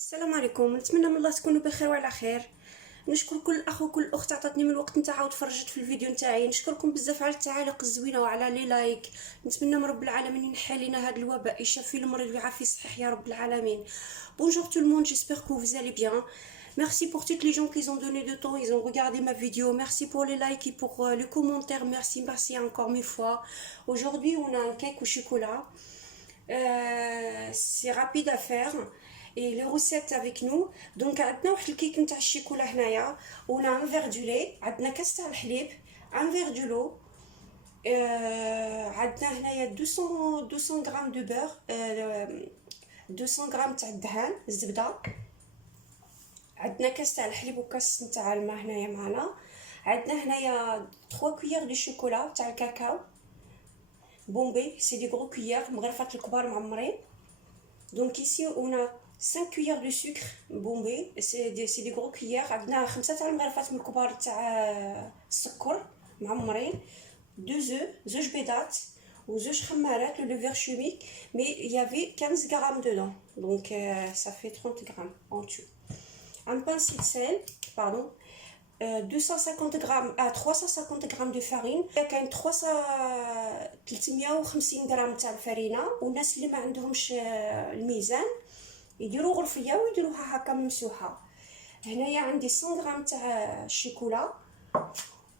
السلام عليكم. نتمنى من الله تكونوا بخير وعلى خير. نشكر كل اخ وكل اخت عطاتني من الوقت نتاعها وتفرجت في الفيديو نتاعي. نشكركم بزاف على التعاليق الزوينه وعلى لي لايك. نتمنى من رب العالمين ينحي لنا هذا الوباء، يشفي المريض ويعافي الصحيح يا رب العالمين. Bonjour tout le monde, j'espère que vous allez bien. Merci pour toutes les gens qui ont donné du temps, ils ont regardé ma vidéo. Merci pour les likes et pour les commentaires. Merci encore mille fois. Aujourd'hui, on a un cake au chocolat. C'est rapide à faire. Et les recettes avec nous. Donc عندنا واحد الكيك نتاع الشيكولا هنايا، ونا un verre du lait، عندنا كاس تاع الحليب، un verre du l'eau، عندنا هنايا 200 غرام دو بور، 200 غرام تاع الدهان الزبده، عندنا كاس تاع الحليب وكاس نتاع الماء هنايا معنا، عندنا هنايا 3 كويير دو شوكولا تاع الكاكاو بومبي، سي دي غرو كويير مغرفات الكبار معمرين. Donc ici on a 5 cuillères de sucre bombé, c'est des gros cuillères. عندنا 5 تاع المغرفات من الكبار تاع السكر معمرين، 2 œufs، 2 بيضات و2 خمارات le levure chimique, mais il y avait 15 grammes dedans, donc ça fait 30 grammes en tout. Un pincé de sel, pardon, 250 grammes à 350 grammes de farine. كاين 350 غرام تاع الفرينه، والناس اللي ما عندهمش الميزان يديروا غرفيه ويديروها هكا ممسوحه. هنايا عندي 100 غرام تاع الشوكولا،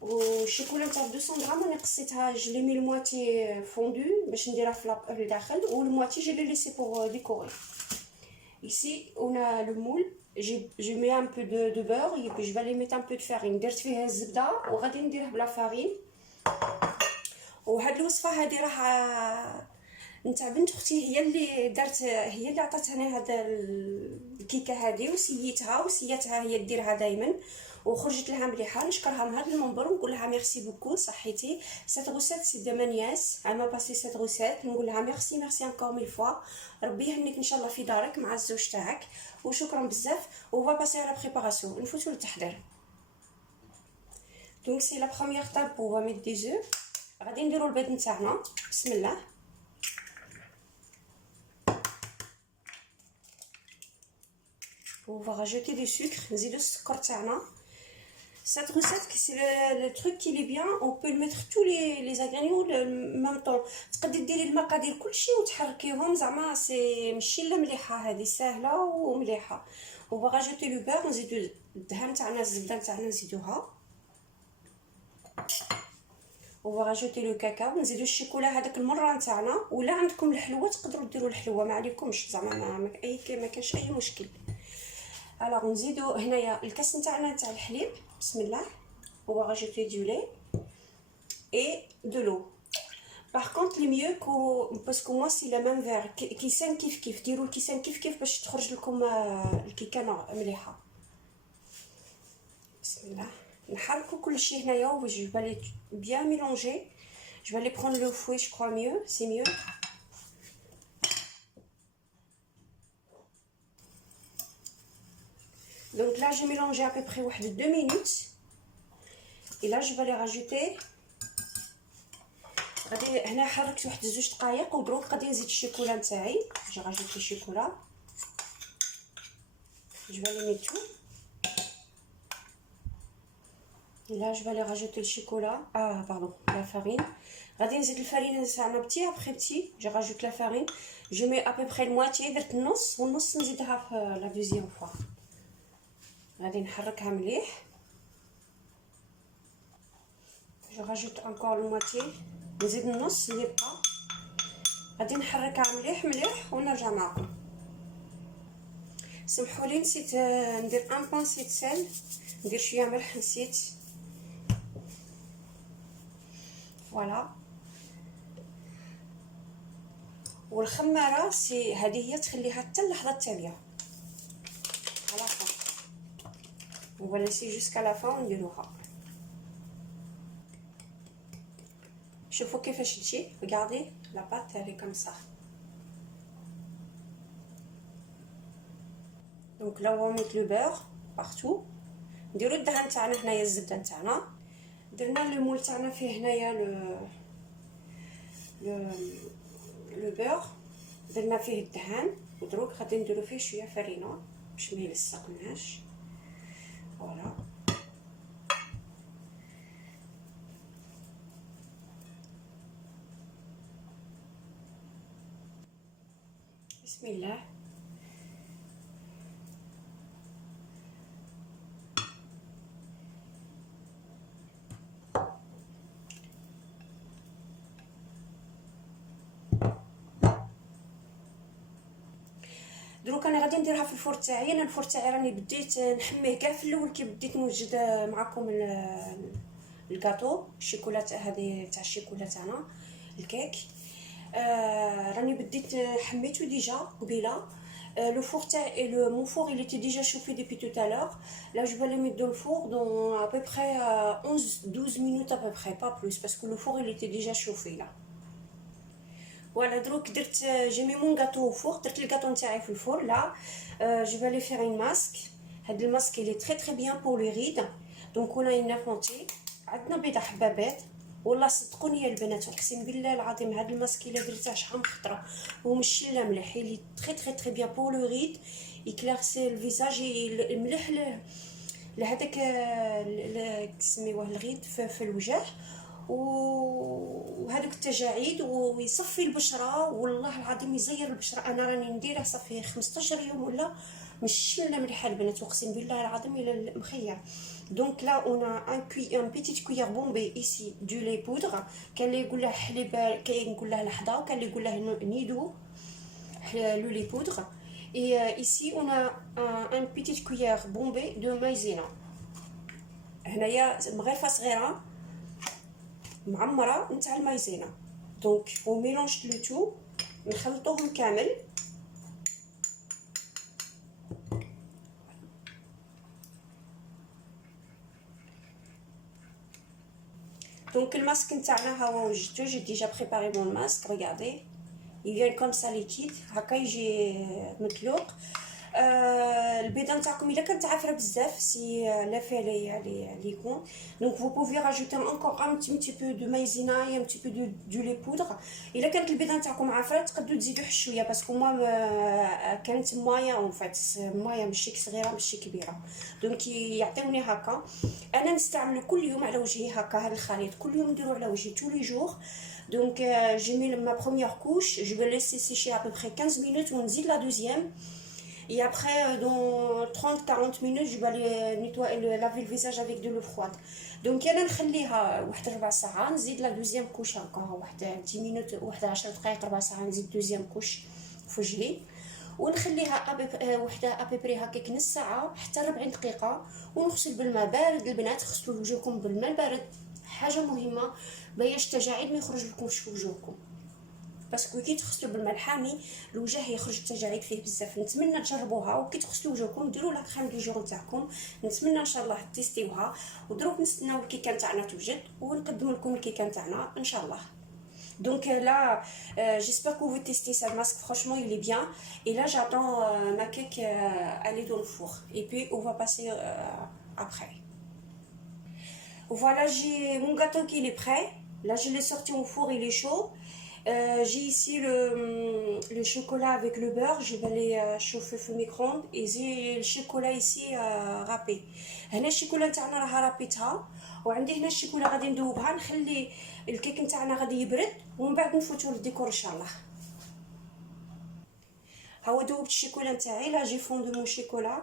والشوكولا تاع 200 غرام انا قصيتها جلي مي المواتي فوندو باش نديرها في الداخل، والمواتي جي لي ليسي بور ديكوري. Ici on a le moule, je mets un peu de beurre et puis je vais aller mettre un peu de farine. درت فيها الزبده وغادي نديرها بلا فارين. وهاد الوصفه هذه راه نتاع بنت اختي، هي اللي عطاتني هذا الكيكه هذه، وسيتها هي ديرها دائما وخرجت لها مليحه. نشكرها من هذا المنبر ونقول لها ميرسي بوكو صحيتي. سيت روسيت سي دو مانياس، انا باسي سيت روسيت، نقول لها ميرسي انكور ميل فوا. ربي يهنيك ان شاء الله في دارك مع الزوج تاعك، وشكرا بزاف. وفا باسي على بريباراسيون، نفوتوا للتحضير. دونك سي لا بروميير طاب بو ميت دي زو. غادي نديروا البيض نتاعنا، بسم الله. On va rajouter du sucre, نزيدو السكر تاعنا. Cette recette, c'est le truc qui est bien, on peut mettre tous les ingrédients en même temps. تقدري ديري المقادير كلشي وتحركيهم، زعما سي ماشي لا مليحه، هذه ساهله ومليحه. On va rajouter le beurre، نزيدو الدهان تاعنا الزبده تاعنا نزيدوها. On va rajouter le cacao، نزيدو الشوكولا هذاك المره نتاعنا، ولا عندكم الحلوه تقدروا ديروا الحلوه، ما عليكمش زعما ما كاينش اي مشكل. Alors نزيدو هنايا الكاس نتاعنا تاع الحليب، بسم الله. On va rajouter du lait et de l'eau. Par contre le mieux parce que moi c'est la même verre كيسان كيف ديروا الكيسان كيف باش تخرج لكم الكيكه مليحه. بسم الله. نحركوا كل شيء هنايا و je vais les bien mélanger. Je vais aller prendre le fouet, je crois mieux, c'est mieux. Donc là j'ai mélangé à peu près 2 minutes. Et là je vais les rajouter. غادي هنا حركت 2 دقائق ودروك غادي نزيد الشوكولا نتاعي. j'ai rajouté le chocolat. je vais les mettre tout. Et là je vais aller rajouter le chocolat, la farine. غادي نزيد الفرينه تاعنا بتي après بتي. je rajoute la farine, je mets à peu près المواتي، درت النص والنص نزيدها في لا دوزيام فوا. غادي نحركها مليح. je rajoute encore la moitié، نزيد النص اللي بقى. غادي نحركها مليح ونرجع معكم. سمحوا لي نسيت ندير ان بانسي د سل، ندير شويه ملح نسيت. فوالا. والخماره سي هذه هي تخليها حتى اللحظه التاليه على فا. On va laisser jusqu'à la fin ونديروها. شوفوا كيفاش تجي، regardez la pâte elle est comme ça. Donc là on va mettre le beurre partout. نديرو الدهان تاعنا هنايا الزبده تاعنا، درنا المول تاعنا فيه هنايا لو بور، درنا فيه الدهان ودروك غادي نديرو فيه شويه فرينه باش ما يلصقناش. فوالا بسم الله. دروك انا غادي نديرها في الفور تاعي. انا الفور تاعي راني بديت نحميه كاع في الاول كي بديت نوجد معكم الكاطو الشوكولاته هذه تاع الشوكولا تاعنا الكيك. راني بديت حميتو ديجا قبيله. Le four تاعي mon four il était déjà chauffé depuis tout à l'heure. Là je vais le mettre dans le four dans à peu près 11-12 minutes à peu près, pas plus parce que le four il était déjà chauffé là. Voilà, donc j'ai mis mon gâteau au four, درت الجاتو نتاعي في الفور. Là je vais aller faire une masque. هذا الماسك il est très très bien pour les rides. Donc on a une apprentie عندنا بيضه حبابات. والله صدقوني يا البنات اقسم بالله العظيم هذا الماسك الا درته شحال من خطره ومشي لا مليح. il est très très très bien pour le ride. يكلارسي الفيزاج مليح لهذاك سميوه الغيد في الوجه وهذوك التجاعيد ويصفي البشره. والله العظيم يزير البشره. انا راني نديره صافي 15 يوم ولا مش لا مليحه البنات اقسم بالله العظيم الى مخير. Donc là on a un petite cuillère bombée ici du lait poudre. كان اللي يقول له حليب كاين يقول له لحظه وكان اللي يقول له نيدو le lait poudre. Et ici on a un petite cuillère bombée de maïzena. هنايا مغرفه صغيره معمره نتاع المايزينا. دونك او ميلونج لو تو نخلطوهم كامل. دونك الماسك نتاعنا ها هو وجدته. جي ديجا بريباري مون ماسك. ريغاردي il vient comme ça liquide هكا يجي مطلوق. البيضه نتاعكم الا كانت عافره بزاف سي لا فالي لي كون. دونك vous pouvez rajouter encore un petit peu de maïzena et un petit peu de lait poudre. الا كانت البيضه نتاعكم عافره تقدروا تزيدوا حشويه باسكو ما كانت مايا اون فات مايا ماشي صغيره ماشي كبيره. دونك يعطيوني هكا. انا نستعمله كل يوم على وجهي هكا. هذا الخليط كل يوم نديرو على وجهي tous les jours. Donc j'ai mis ma première couche, je vais laisser sécher à peu près 15 minutes ou nzid la deuxième. Et après dans 30-40 minutes je vais aller nettoyer laver le visage avec de l'eau froide. Donc انا نخليها واحد 4 ساعات نزيد لا دوزيام كوش هكا واحد 10 minutes واحد 10 دقائق 4 ساعات نزيد دوزيام كوش في وجهي ونخليها وحده ابيبري هكاك نص ساعه حتى 40 دقيقه. ونغسل بالماء بارد. البنات غسلوا وجهكم بالماء البارد حاجه مهمه باش التجاعيد ما يخرج لكمش في وجهكم باسكو كي تغسلوا بالماء الحامي الوجه يخرج التجاعيد فيه بزاف. نتمنى تجربوها وكي تغسلوا وجهكم ديروا لا كريم دو جور نتاعكم. نتمنى ان شاء الله تيستيوها ودروك نستناو الكيكه نتاعنا توجد ونقدم لكم الكيكه نتاعنا ان شاء الله. Donc là j'espère que vous testez ça masque. Franchement il est bien. Et là j'attends ma cake aller dans le four et puis on va passer après. Voilà, j'ai mon gâteau qui est prêt. Là je l'ai sorti au four, il est chaud. J'ai ici le chocolat avec le beurre. Je vais les chauffer au micro-ondes. Et j'ai le chocolat ici râpé. هنا الشوكولا تاعنا راها رابيتها وعندي هنا الشوكولا غادي ندوبها. نخلي الكيك نتاعنا غادي يبرد ومن بعد نفوتوا للديكور ان شاء الله. ها هو دوبت الشوكولا نتاعي. لا جي فوندو مون شوكولا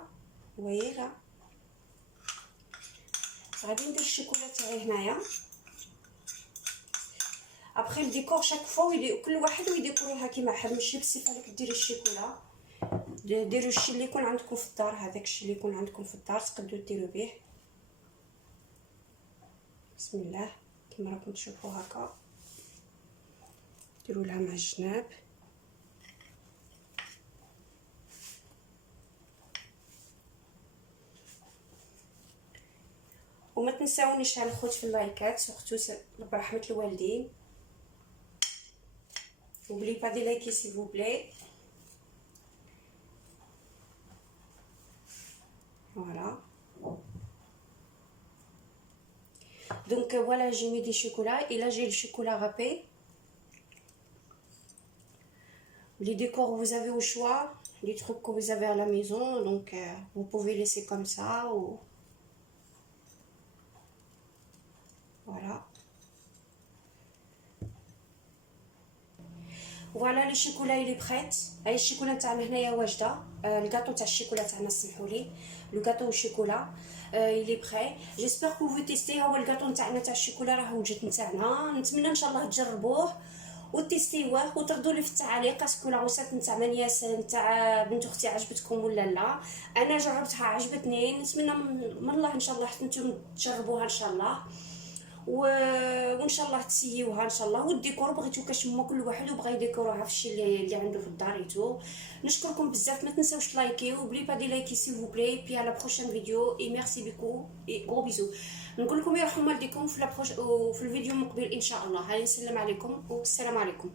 ويي لا. غادي ندير الشوكولا تاعي هنايا. ابخي الديكور شاك فوا كل واحد ويديكوريها كيما حاب. ماشي بصفه لك ديري الشوكولا. ديروا الشيء اللي يكون عندكم في الدار. هذاك الشيء اللي يكون عندكم في الدار تقدروا ديروا به. بسم الله كما راكم تشوفوا هكا. ديروا لها مع الجناب. وما تنساونيش على الخوت في اللايكات سورتو برحمه الوالدين. n'oubliez pas de liker s'il vous plaît. Voilà. Donc voilà, j'ai mis des chocolats et là j'ai le chocolat râpé. Les décors vous avez au choix. les trucs que vous avez à la maison, donc vous pouvez laisser comme ça ou voilà. فوالا لي شيكولا لي بريت. هاي الشيكولا تاعنا هنايا واجده. الكاطو تاع الشيكولا تاعنا سمحوا لي، لو كاطو والشيكولا لي بري. جيسبر كو فو تيستي. هو الكاطو تاعنا تاع الشيكولا راه وجد نتاعنا، نتمنى ان شاء الله تجربوه وتيستيوه وتردوا لي في التعاليق اسكو لا غوسات نتاع منياس نتاع بنت اختي عجبتكم ولا لا. انا جربتها عجبتني، نتمنى من الله ان شاء الله حتى نتوما تجربوها ان شاء الله وان شاء الله تسيوها ان شاء الله. والديكور بغيتو كتشمو كل واحد وبغى يديكوروها في الشيء اللي عنده في داريتو. نشكركم بزاف، ما تنساوش لايكيو، بلي با دي لايكي سيل فو بلاي، بي على بروشين فيديو اي ميرسي بيكو اي غرو بيزو. نقول لكم يرحم والديكم في الفيديو المقبل ان شاء الله. هاي نسلم عليكم والسلام عليكم.